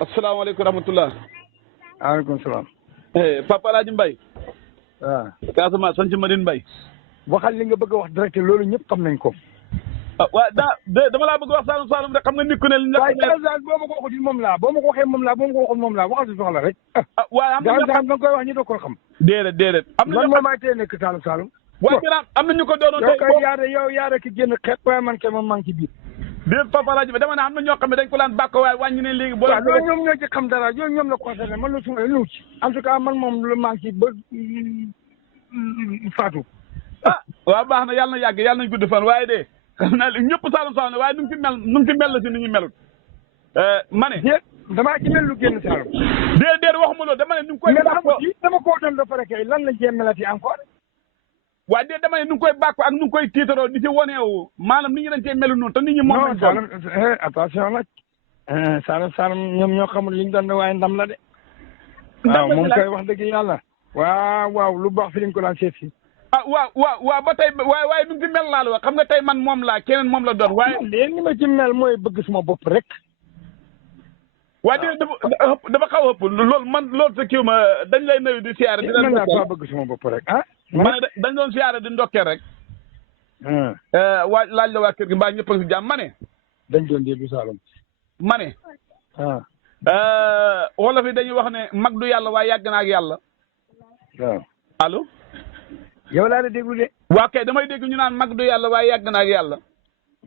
asalaamaaleykum rahmatulah. waaleykum salaam. Papa El Hadj Mbaye. waaw. Casamance sant Madine Mbaye. waxal li nga bëgg a wax direct loolu ñëpp xam nañ ko. ah waaw dama laa bëgg a wax Saalum Saalum rek xam nga nit ku ne. waaye daal boo ma ko waxut moom laa boo ma ko waxee moom laa boo ma ko waxut moom laa waxal si soxla rek. ah waaye am na ñoo xam nga koy wax ñu doog koo xam. déedéet. am na man ñoo moom maa tee nekk Saalum Saalum. waaye gannaaw am na ñu ko doonoon tey yow yaare ki génn xeet waaye man kay moom maa ngi ci biir. déedéet Papa El Hadj dama ne am na ñoo xam ne dañ ko laan bàkk waaye wàññi ne léegi. waaw loolu ñoom ñoo ci xam dara yooyu ñoom la concerné man la su ma ñëw ci en tout cas man moom lu maa ngi ci ba Fatou. ah waaw baax na yàlla na yàgg yàlla nañ gudd fan waaye de xam naa ñëpp Saalum Saalum waaye nu mu fi mel la si ni ñu melut ma ne damaa ci mel lu génn Saalum. déedéet waxuma loolu dama ne nu ngi koy bàkkoo dama koo doon ba pare kay lan lañ cee melati encore. waaye déedéet dama ne nu ngi koy bàkkoo ak nu ngi koy tiitaroo di ci woneewu maanaam nit ñi dañ cee melu noonu te nit ñi moom lañ Saalum attention nag Saalum ñoom ñoo xamul li ñu doon waaye ndam la de. waaw moom koy wax dëgg yàlla. waaw lu baax fi lañ ko daan seet si. ah waaw ba tey waaye nu mu fi mel laa la wax xam nga tey man moom laa keneen moom la doon waaye. léegi ni ma ci mel mooy bëgg suma bopp rek. waaye dafa xaw a ëpp loolu sa kiw ma dañ lay nuyu di siyaare. di la mën naa bëgg suma bopp rek ah. ma ne dañ doon siyaare di ndokkeel rek. waa laaj la waa kër gi mbaa ñëpp a ngi si jàmm ma ne. dañ doon déglu Saalum. ma ne. wolof yi dañuy wax ne mag du yàlla waaye yàgg na ak yàlla. waaw allo. yow laa la déglu de. waa kay damay dégg ñu naan mag du yàlla waaye yàgg na ak yàlla.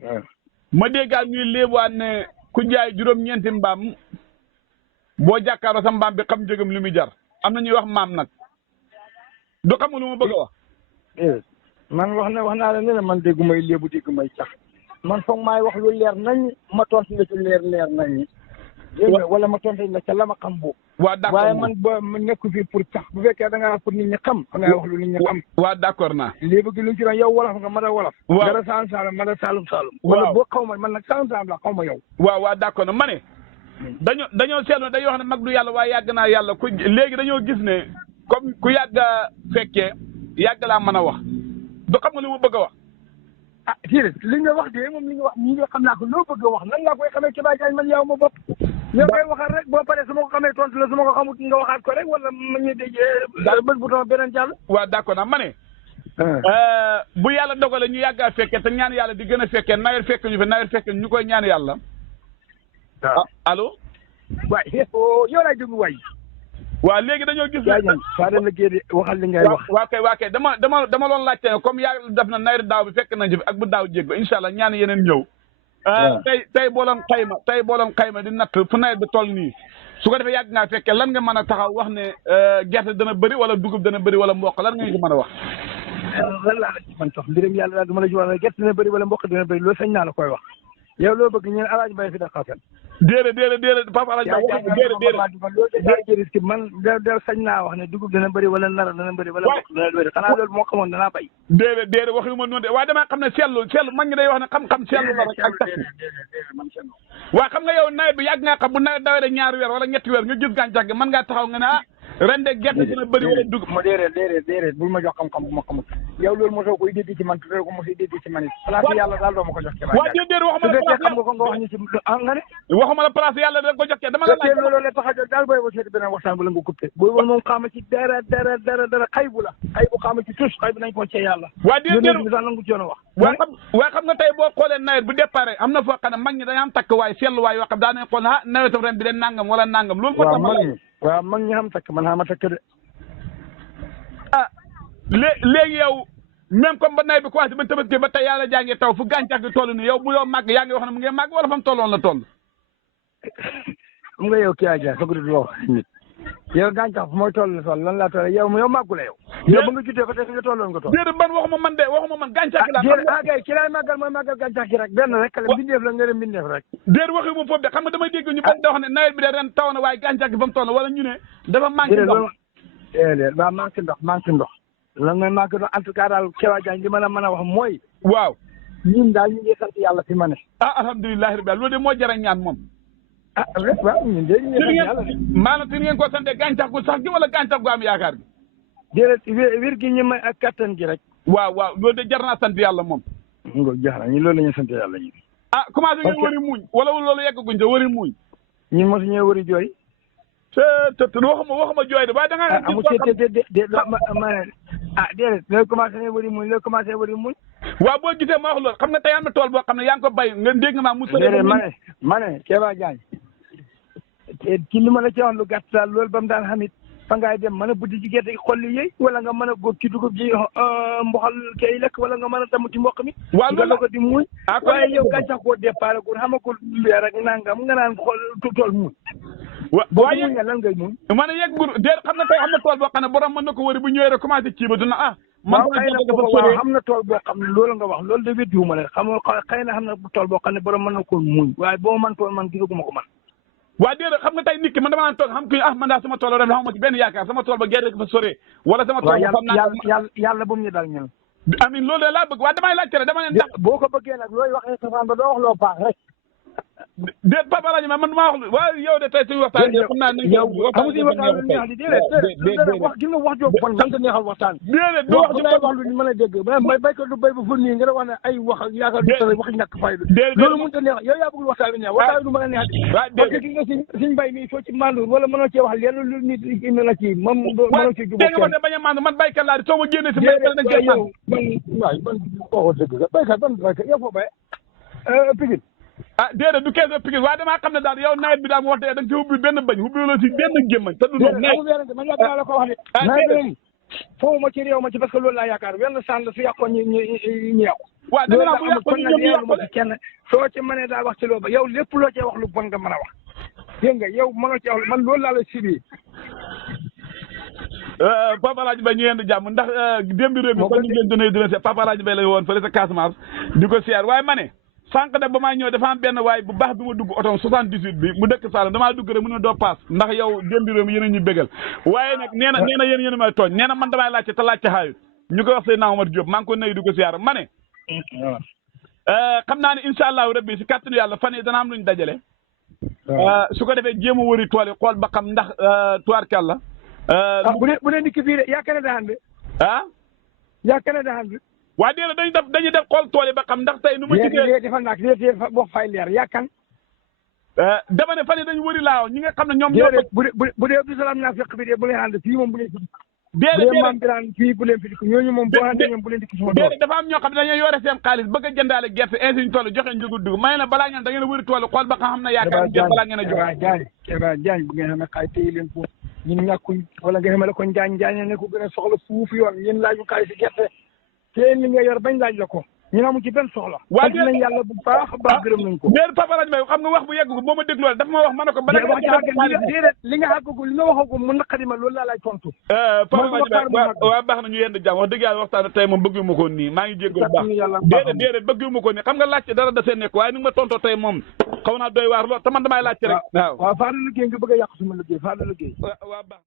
waaw ma déggaat ñuy léebuwaat ne ku jaay juróom-ñeenti mbaam boo jàkkaaroo sa mbaam bi xam njëgam li muy jar am na ñuy wax maam nag du xam nga lu ma bëgg a wax. man wax naa la ne man déggu may léebu déggu may cax man foog maay wax lu leer nañ ma tontu la ci leer nañ. wala ma tontu la ca la ma xam boobu. waaw d'accord waaye man ma nekku fii pour cax bu fekkee da ngaa wax pour nit ñi xam. da ngay wax lu nit ñi xam. waaw d'accord naa. léegi gi luñ ci doon yow wolof nga ma da wolof. waaw dara Saalum Saalum ma da Saalum Saalum. waaw wala boo xaw ma man nag Saalum Saalum la xaw ma yow. waaw d'accord na ma ne. dañoo seetlu dañoo wax ne mag du yàlla waaye yàgg naa yàlla ku léegi dañoo gis ne comme ku yàgg a fekkee yàgg laa mën a wax du xam nga li ma bëgg a wax. ah déedéet li nga wax de moom li nga wax nii nga xam naa ko loo bëgg a wax nan laa koy xamee ci Baye Diagne man yow ma bopp. yow koy waxal rek boo paree su ma ko xamee tontu la su ma ko xamut nga waxaat ko rek wala ma ñuy déggee bés bu doon beneen jàll. waaw d'accord naa ma ne. bu yàlla dogalee ñu yàgg a fekkee te ñaan yàlla di gën a fekkee nawet fekk ñu fi nawet fekk ñu koy ñaan yàlla. waaw allo. waay yow laay déglu waay. waaw léegi dañoo gis. Fadel la géej waxal li ngay wax. waa kay dama doon laajte comme yàlla def na nawet daaw bi fekk nañ ci ak bu daaw jéeg ba incha allah ñaan yeneen ñëw. tey booloon xayma di natt fu nawet bi toll nii su ko defee yàgg ngaa fekkee lan nga mën a taxaw wax ne gerte dana bëri wala dugub dana bëri wala mboq lan nga ñu mën a wax. lan laa la ci man sax mbiram yàlla daal du ma la ci wax gerte dana bëri wala mboq dana bëri loolu sañ naa la koy wax yow loo bëgg ñu ne El Hadj Mbaye fi da xasan. déedéet Papa El Hadj Mbaye déedéet man de sañ naa wax ne dugub dana bëri wala nar dana bëri wala mboq dana bëri xanaa loolu moo xamoon danaa bay. déedéet waxuma noonu de waaye damaa xam ne seetlu man ngi day wax ne xam-xam seetlu la rek ak tax waaw xam nga yow nawet bi yàgg ngaa xam bu nawet dawee de ñaari weer wala ñetti weer nga gis gàncax gi mën ngaa taxaw nga ne ren de gerte dina bëri wala dugub. ma déedéet bul ma jox xam-xam bu ma xamul yow loolu mosoo koy dégg ci man tuddee ko mosoo dégg ci man it place yàlla daal doo ma ko jox waaw déedéet waxuma la place xam nga ko nga wax ñu ci nga ne waxuma la place yàlla da ko jox dama la laaj loolu la tax a jox daal booy ba seeti beneen waxtaan bu la nga coupé booy woon moom xaama ci dara xay bu xaama ci tus xay bu nañ ko cee yàlla waaw déedéet mi sax nangu ci yoon wax waaye xam nga tey boo xoolee nawet bu départ am na foo xam ne mag ñi dañu am takk waaye seetlu waay yoo xam daa nañ xool nawetam ren bi de nangam wala nangam loolu waaw mag ñi xam takk man xama takk de léegi yow même comme ba nawet bi commencé ba Tabaski ba tey yàlla jaa ngi taw fu gàncax gi toll nii yow bu yow màgg yaa ngi wax ne mu ngi màgg wala fa mu tolloon la toll. xam nga yow kii Adja soog di wax nit yow gàncax fu mooy toll la toll lan laa toll yow màggu la yow. yow ba nga juddee ko tey nga tolloon nga toll. déedéet man waxuma man gàncax gi laa. kay ki laay màggal mooy màggal gàncax gi rek benn rek la mbindeef la nga dem mbindeef rek. déedéet waxuma foofu de xam nga damay dégg ñu bañ da wax ne nawet bi de ren taw na waaye gàncax gi fa mu toll wala ñu ne dafa manqué ndox. déedéet waaw manqué ndox lan nga manqué ndox en tout cas daal Kewa Diagne li ma la mën a wax mooy. waaw ñun daal ñu ngi sant yàlla fi ma ne. alhamdulilah rabbil loolu de moo jar a ñaan moom. waaw ñun de ñu ngi sant yàlla de. maanaam fi ngeen ko sante gàncax gu sax gi wala gàncax gu am yaakaar gi. déedéet wér gi ñu may ak kattan gi rek. waaw loolu de jar naa sant yàlla moom. nga jax na ñu loolu la ñuy sant yàlla ñu. commencé ngeen wari muuñ wala loolu yeggaguñ ca wari muuñ. ñun mosu ñëwee wëri jooy. te waxuma jooy de waaye da nga. amul déedéet looy commencé ne wëri muñ looy commencé wëri muñ. waaw boo gisee ma wax loolu xam nga tey am na tool boo xam ne yaa ngi ko bay nga dégg maa mu. déedéet ma ne Kéba Diagne te ci li ma la ci wax lu gàtt daal loolu ba mu daan xam it fa ngaay dem mën a buddi ci gerte gi xolli yëy wala nga mën a góob ci dugub ji mboxal kay lekk wala nga mën a tamu ci mboq mi. waaw loolu la ko di muñ. waaye yow gàncax koo départ ko xamagul weer ak nangam nga naan xool tool muñ. waaye muñ nga lan ngay muñ. ma ne yegg déet xam nga tey am na tool boo xam ne borom mën na ko wëri bu ñëwee rek commencé ci ba dina man xam na tool boo xam ne loolu nga wax loolu de wéddiwuma la xam nga xëy na xam na tool boo xam ne borom mën na ko muñ waaye boo man tool man gisaguma ko man. waa déedéet xam nga tey nit ki man dama naan toog xam que man daal sama tool ren xamuma ci benn yaakaar sama tool ba gerte gi fa sore wala sama tool ba xam naa yàlla bu mu ñu dal ñun. amin loolu de laa bëgg waaye damay laajte rek dama leen ndax boo ko bëggee nag looy waxee safaan ba doo wax loo baax rek. déet Papa Alaaji man maa wax waaye yow de tey suñu waxtaan bi xam naa ne yow amuñu waxtaan lu neex di déedéet wax gi nga wax joo bon sant neexal waxtaan. déedéet du wax ju wax lu mën a dégg mais béykat du béy ba fu nii nga wax ne ay wax ak yaakaar du tale wax ñàkk fayda loolu mënut a neex yow yaa bëgg waxtaan bi neex waxtaan bi du mën a neex parce que gi nga suñ mbay mi soo ci mandur wala mënoo cee wax lenn lu nit indi la ci moom mënoo ci jubóo kenn nga bañ a mandu man béykat laa di soo ma génnee si mbéykat dañ koy yow waay ban waxoo dëgg nga béykat ban béykat yow foo bay Pikine déedéet du kees Pikine waaye damaa xam ne daal yow nawet bi daal mu wax dëgg da nga ci ubbi benn bañ ubbi la si benn gémmañ te du noonu nawet man yàgg naa la ko wax de nawet bi foofu ma ci réew ma ci parce que loolu laa yaakaar wenn sànn su yàqoon ñu yàqu waaw da nga naa bu yàqoon ñu yàqu ma ci kenn soo ci mënee daal wax ci loolu ba yow lépp loo cee wax lu bon nga mën a wax dégg nga yow mënoo cee wax man loolu laa la sibi Papa Alaaji Bay ñu yendu jàmm ndax démbi réew mi kon ñu leen doon dina se Papa Alaaji Bay la woon fële sa Casamance di ko siyaar waaye ma ne sànq nag ba maa ñëw dafa am benn waay bu baax bi ma dugg oto 78 bi mu dëkk Saalum damaa dugg rek mu ne doo paas ndax yow démbi réew mi yéen a ñuy bégal waaye nag nee na yéen may tooñ nee na man damay laajte te laajte xaayut ñu koy wax Seydina Omar Diop maa ngi ko nuyu di ko siyaar ma ne xam naa ne incha allahu rabbi si kàttanu yàlla fan yi dana am luñ dajale su ko defee jéem a wëri tool yi xool ba xam ndax tubaarkàlla bu dee dikk fii de yaa Canada hand yaa Canada hand waa déedéet dañuy def xool tool yi ba xam ndax tey nu ma gisee defal naa wax fay leer yaa kan dama ne fan yi dañu wëri laaw ñi nga xam ne ñoom bu dee Abdou Salam naa fekk bi de bu leen ànd fii moom bu leen fi dikk déedéet maam biraan fii bu leen fi dikk ñooñu moom boo àndee ñoom bu leen dikk suma doole déedéet dafa am ñoo xam ne dañoo yore seen xaalis bëgg a jëndaale gerte insiñ tool joxe njëgu dugg may na balaa ngeen da ngeen a wëri tool yi xool ba xam na yaakaar jël balaa ngeen a joxe Kéba Diagne bu ngeen xamee xaay téye leen foofu ñun ñàkkuñ wala nga xamale ko njaañ ne ko gën a soxla fuuf yoon yéen laaju xaalis si gerte te li nga yor bañ laaj la ko ñu amu ci benn soxla waaye sant nañ yàlla bu baax a baax gërëm nañ ko déedéet Papa Alaaji Bay xam nga wax bu yegg ko boo ma dégloo dafa ma wax ma ne ko bala déedéet li nga àggagul li nga waxagul mu naqari ma loolu laa lay tontu Papa Alaaji Bay waaw baax na ñu yenn jàmm wax dëgg yàlla waxtaan tey moom bëggu ma ko nii maa ngi jéggal baax déedéet bëggu ma ko nii xam nga laajte dara da see nekk waaye ni nga ma tontoo tey moom xaw naa doy waar lool te man damay laajte rek waaw faa la liggéey nga bëgg a yàq suma liggéey faa la liggéey waaw baax